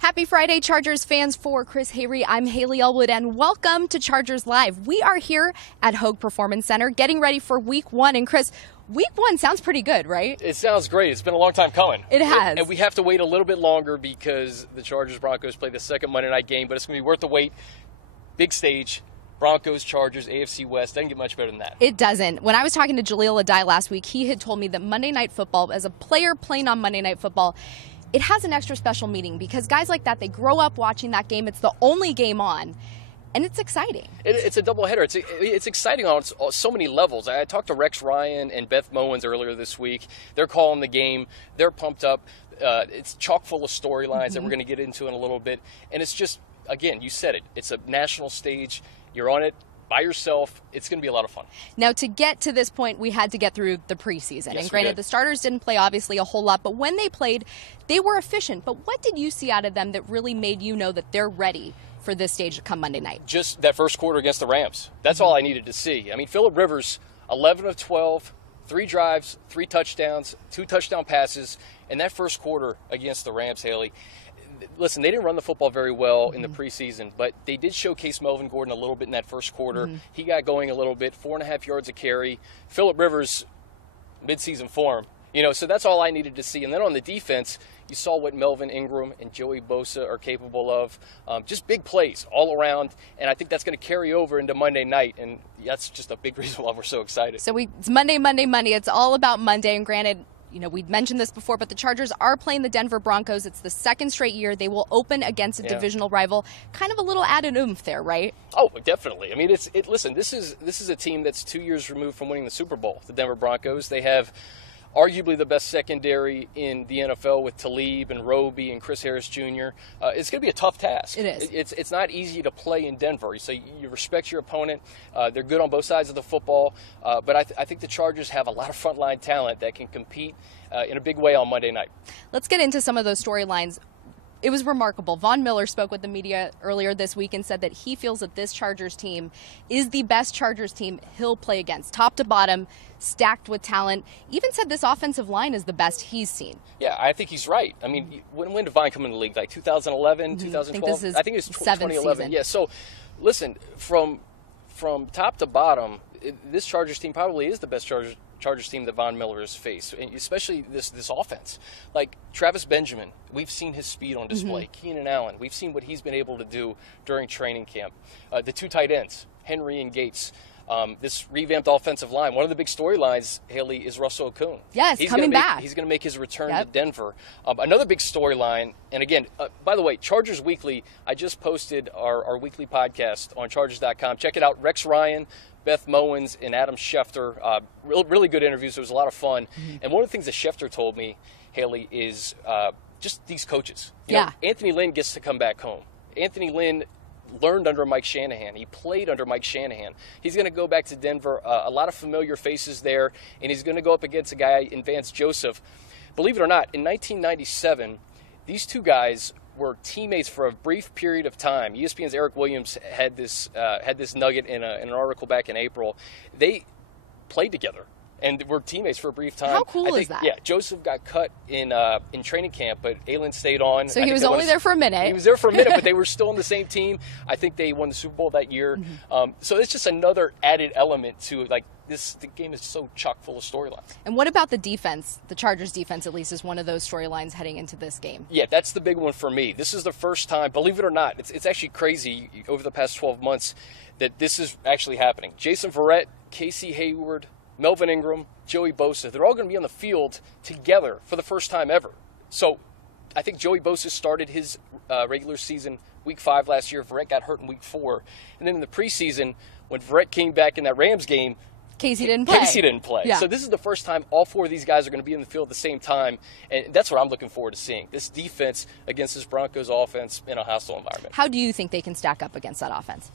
Happy Friday, Chargers fans. For Chris Hayre, I'm Hayley Elwood, and welcome to Chargers Live. We are here at Hogue Performance Center getting ready for Week 1. And Chris, Week 1 sounds pretty good, right? It sounds great. It's been a long time coming. It has. And we have to wait a little bit longer because the Chargers-Broncos play the second Monday night game, but it's going to be worth the wait. Big stage. Broncos, Chargers, AFC West. Doesn't get much better than that. It doesn't. When I was talking to Jaleel Adai last week, he had told me that Monday Night Football, as a player playing on Monday Night Football, it has an extra special meaning because guys like that, they grow up watching that game. It's the only game on, and it's exciting. It's a doubleheader. It's exciting on so many levels. I talked to Rex Ryan and Beth Mowins earlier this week. They're calling the game. They're pumped up. It's chock full of storylines that we're going to get into in a little bit. And it's just, again, you said it. It's a national stage. You're on it by yourself. It's going to be a lot of fun. Now, to get to this point, we had to get through the preseason. Yes, and granted, the starters didn't play, obviously, a whole lot. But when they played, they were efficient. But what did you see out of them that really made you know that they're ready for this stage to come Monday night? Just that first quarter against the Rams. That's all I needed to see. I mean, Phillip Rivers, 11 of 12, 3 drives, 3 touchdowns, 2 touchdown passes. And that first quarter against the Rams, Hayley, listen, they didn't run the football very well in the preseason, but they did showcase Melvin Gordon a little bit in that first quarter. He got going a little bit, 4.5 yards a carry. Phillip Rivers, midseason form. So that's all I needed to see. And then on the defense, you saw what Melvin Ingram and Joey Bosa are capable of. Just big plays all around, and I think that's going to carry over into Monday night, and that's just a big reason why we're so excited. So it's Monday. It's all about Monday, and granted, we'd mentioned this before, but the Chargers are playing the Denver Broncos. It's the second straight year. They will open against a divisional rival. Kind of a little added oomph there, right? Oh, definitely. I mean, listen, this is a team that's 2 years removed from winning the Super Bowl, the Denver Broncos. They have arguably the best secondary in the NFL with Talib and Roby and Chris Harris Jr. It's going to be a tough task. It is. It's not easy to play in Denver. So you respect your opponent. They're good on both sides of the football. But I think the Chargers have a lot of frontline talent that can compete in a big way on Monday night. Let's get into some of those storylines. It was remarkable. Von Miller spoke with the media earlier this week and said that he feels that this Chargers team is the best Chargers team he'll play against, top to bottom, stacked with talent. Even said this offensive line is the best he's seen. Yeah, I think he's right. I mean, when did Von come in the league? Like 2011, 2012? I think it was 2011. Season. Yeah, so listen, from top to bottom, this Chargers team probably is the best Chargers team that Von Miller has faced, and especially this offense. Like Travis Benjamin, we've seen his speed on display. Keenan Allen, we've seen what he's been able to do during training camp. The 2 tight ends, Henry and Gates. This revamped offensive line. One of the big storylines, Hayley, is Russell Okung. Yes, he's coming back. He's going to make his return to Denver. Another big storyline, and again, by the way, Chargers Weekly, I just posted our weekly podcast on Chargers.com. Check it out. Rex Ryan, Beth Mowins, and Adam Schefter. Really good interviews. It was a lot of fun. And one of the things that Schefter told me, Hayley, is just these coaches. You know, Anthony Lynn gets to come back home. Anthony Lynn learned under Mike Shanahan. He played under Mike Shanahan. He's going to go back to Denver. A lot of familiar faces there, and he's going to go up against a guy in Vance Joseph. Believe it or not, in 1997, these two guys were teammates for a brief period of time. ESPN's Eric Williams had this nugget in an article back in April. They played together and were teammates for a brief time. How cool is that? Yeah, Joseph got cut in training camp, but Aylin stayed on. So he was only there for a minute. He was there for a minute, but they were still on the same team. I think they won the Super Bowl that year. So it's just another added element to the game is so chock full of storylines. And what about the defense? The Chargers defense, at least, is one of those storylines heading into this game. Yeah, that's the big one for me. This is the first time, believe it or not, it's actually crazy over the past 12 months that this is actually happening. Jason Verrett, Casey Hayward, Melvin Ingram, Joey Bosa, they're all going to be on the field together for the first time ever. So I think Joey Bosa started his regular season week 5 last year. Verrett got hurt in week 4. And then in the preseason, when Verrett came back in that Rams game, Casey didn't play. Yeah. So this is the first time all 4 of these guys are going to be in the field at the same time. And that's what I'm looking forward to seeing, this defense against this Broncos offense in a hostile environment. How do you think they can stack up against that offense?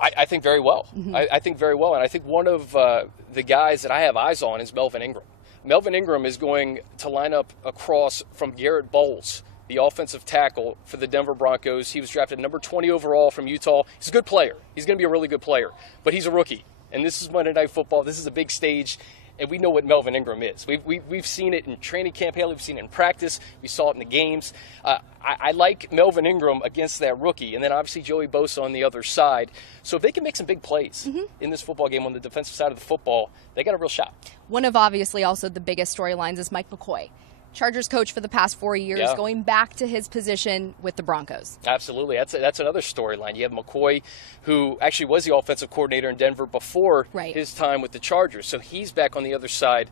I think very well. I think very well. And I think one of the guys that I have eyes on is Melvin Ingram. Melvin Ingram is going to line up across from Garrett Bowles, the offensive tackle for the Denver Broncos. He was drafted number 20 overall from Utah. He's a good player. He's going to be a really good player. But he's a rookie. And this is Monday Night Football. This is a big stage. And we know what Melvin Ingram is. We've seen it in training camp, Hayley. We've seen it in practice. We saw it in the games. I like Melvin Ingram against that rookie, and then obviously Joey Bosa on the other side. So if they can make some big plays in this football game on the defensive side of the football, they got a real shot. One of obviously also the biggest storylines is Mike McCoy, Chargers coach for the past 4 years, going back to his position with the Broncos. Absolutely. That's another storyline. You have McCoy, who actually was the offensive coordinator in Denver before his time with the Chargers. So he's back on the other side.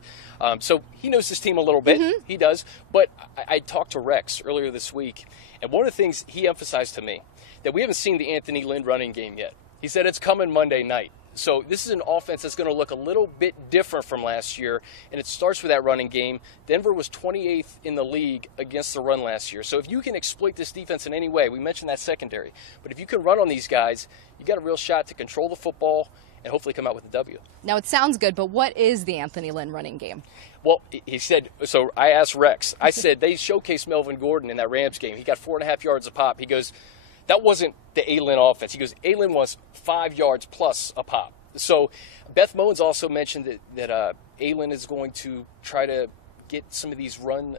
So he knows his team a little bit. He does. But I talked to Rex earlier this week, and one of the things he emphasized to me, that we haven't seen the Anthony Lynn running game yet. He said it's coming Monday night. So this is an offense that's going to look a little bit different from last year, and it starts with that running game. Denver was 28th in the league against the run last year. So if you can exploit this defense in any way, we mentioned that secondary, but if you can run on these guys, you got a real shot to control the football and hopefully come out with a W. Now, it sounds good, but what is the Anthony Lynn running game? Well, he said, so I asked Rex, I said they showcased Melvin Gordon in that Rams game. He got 4.5 yards a pop. He goes, that wasn't the A-Lynn offense. He goes, A-Lynn was 5 yards plus a pop. So Beth Mowins also mentioned that A-Lynn is going to try to get some of these run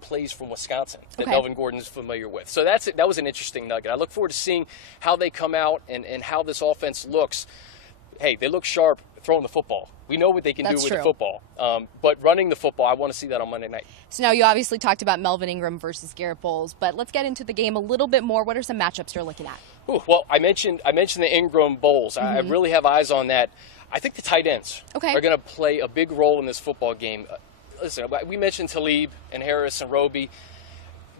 plays from Wisconsin that Melvin Gordon is familiar with. So that was an interesting nugget. I look forward to seeing how they come out and how this offense looks. Hey, they look sharp throwing the football. We know what they can do with the football. But running the football, I want to see that on Monday night. So now you obviously talked about Melvin Ingram versus Garrett Bowles, but let's get into the game a little bit more. What are some matchups you're looking at? Ooh, well, I mentioned the Ingram Bowles. I really have eyes on that. I think the tight ends are going to play a big role in this football game. Listen, we mentioned Talib and Harris and Roby.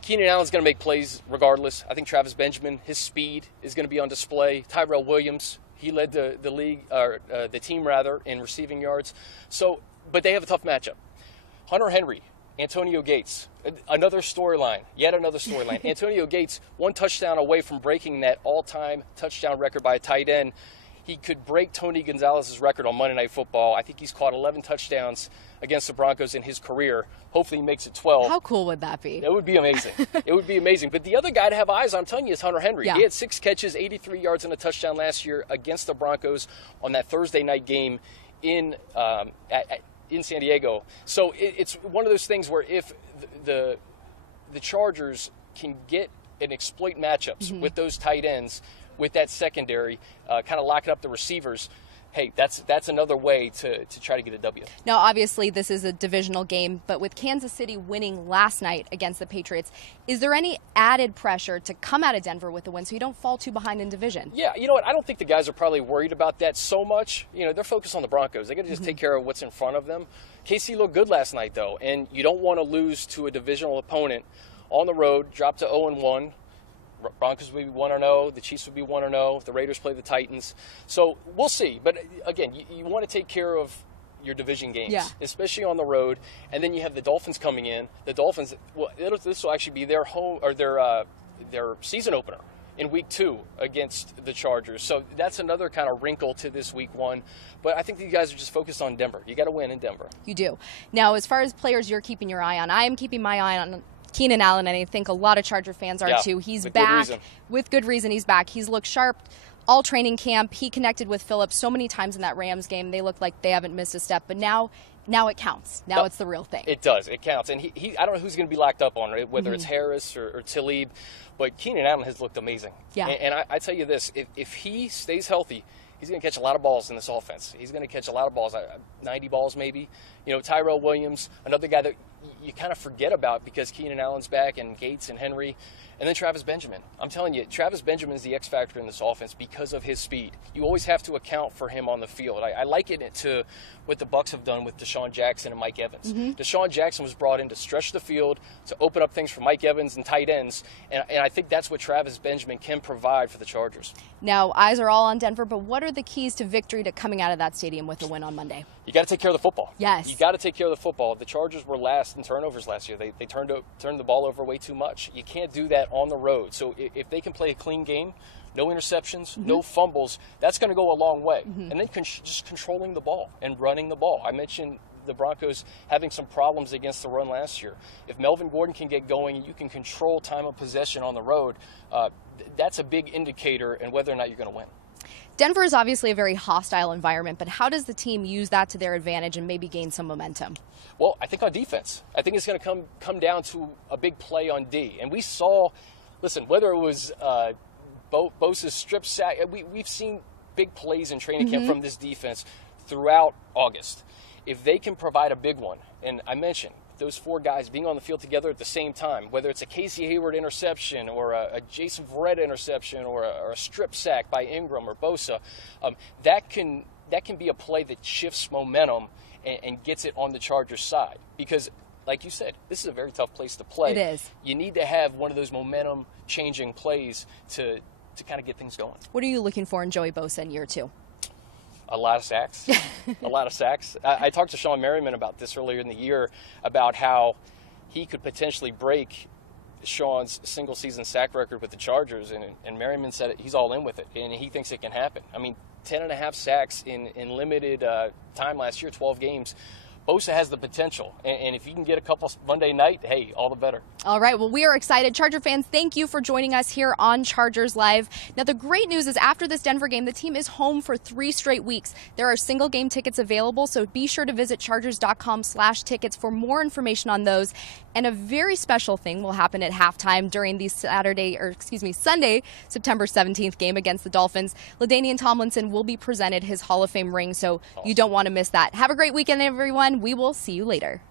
Keenan Allen's going to make plays regardless. I think Travis Benjamin, his speed is going to be on display. Tyrell Williams, he led the team in receiving yards. So, but they have a tough matchup. Hunter Henry, Antonio Gates, another storyline, yet another storyline. Antonio Gates, 1 touchdown away from breaking that all-time touchdown record by a tight end. He could break Tony Gonzalez's record on Monday Night Football. I think he's caught 11 touchdowns against the Broncos in his career. Hopefully he makes it 12. How cool would that be? It would be amazing. It would be amazing. But the other guy to have eyes on, I'm telling you, is Hunter Henry. He had 6 catches, 83 yards, and a touchdown last year against the Broncos on that Thursday night game in San Diego. So it's one of those things where if the Chargers can get and exploit matchups with those tight ends, with that secondary, kind of locking up the receivers, hey, that's another way to try to get a W. Now, obviously, this is a divisional game, but with Kansas City winning last night against the Patriots, is there any added pressure to come out of Denver with the win so you don't fall too behind in division? Yeah, you know what? I don't think the guys are probably worried about that so much. You know, they're focused on the Broncos. They got to just take care of what's in front of them. KC looked good last night, though, and you don't want to lose to a divisional opponent on the road, drop to 0-1. Broncos would be 1-0, the Chiefs would be 1-0, if the Raiders play the Titans. So we'll see. But again, you want to take care of your division games, especially on the road. And then you have the Dolphins coming in. The Dolphins, well, this will actually be their home or their season opener in week 2 against the Chargers. So that's another kind of wrinkle to this week 1. But I think these guys are just focused on Denver. You got to win in Denver. You do. Now, as far as players you're keeping your eye on, I am keeping my eye on Keenan Allen, and I think a lot of Charger fans are too. He's back. With good reason he's back. He's looked sharp all training camp. He connected with Phillips so many times in that Rams game. They look like they haven't missed a step, but now it counts. Now it's the real thing. It does. It counts. And he I don't know who's going to be locked up on, right? Whether it's Harris or Talib, but Keenan Allen has looked amazing. Yeah. And I tell you this, if he stays healthy, he's going to catch a lot of balls in this offense. He's going to catch a lot of balls, 90 balls maybe. You know, Tyrell Williams, another guy that you kind of forget about because Keenan Allen's back and Gates and Henry. And then Travis Benjamin. I'm telling you, Travis Benjamin is the X factor in this offense because of his speed. You always have to account for him on the field. I liken it to what the Bucs have done with Deshaun Jackson and Mike Evans. Deshaun Jackson was brought in to stretch the field, to open up things for Mike Evans and tight ends. And I think that's what Travis Benjamin can provide for the Chargers. Now, eyes are all on Denver, but what are the keys to victory to coming out of that stadium with a win on Monday? You got to take care of the football. Yes. You got to take care of the football. The Chargers were last in turnovers last year. They turned the ball over way too much. You can't do that on the road. So if they can play a clean game, no interceptions, no fumbles, that's going to go a long way. And then just controlling the ball and running the ball. I mentioned the Broncos having some problems against the run last year. If Melvin Gordon can get going and you can control time of possession on the road, that's a big indicator in whether or not you're going to win. Denver is obviously a very hostile environment, but how does the team use that to their advantage and maybe gain some momentum? Well, I think on defense. I think it's going to come down to a big play on D. And we saw, listen, whether it was Bosa's strip sack, we've seen big plays in training camp from this defense throughout August. If they can provide a big one, and I mentioned those 4 guys being on the field together at the same time, whether it's a Casey Hayward interception or a Jason Verrett interception or a strip sack by Ingram or Bosa, that can be a play that shifts momentum and gets it on the Chargers' side. Because, like you said, this is a very tough place to play. It is. You need to have one of those momentum-changing plays to kind of get things going. What are you looking for in Joey Bosa in year 2? A lot of sacks. A lot of sacks. I talked to Sean Merriman about this earlier in the year, about how he could potentially break Sean's single-season sack record with the Chargers, and Merriman said he's all in with it, and he thinks it can happen. I mean, 10.5 sacks in limited time last year, 12 games. Bosa has the potential, and if you can get a couple Monday night, hey, all the better. All right, well, we are excited. Charger fans, thank you for joining us here on Chargers Live. Now, the great news is after this Denver game, the team is home for 3 straight weeks. There are single game tickets available, so be sure to visit chargers.com/tickets for more information on those. And a very special thing will happen at halftime during the Sunday, September 17th game against the Dolphins. LaDainian Tomlinson will be presented his Hall of Fame ring, so you don't want to miss that. Have a great weekend, everyone. We will see you later.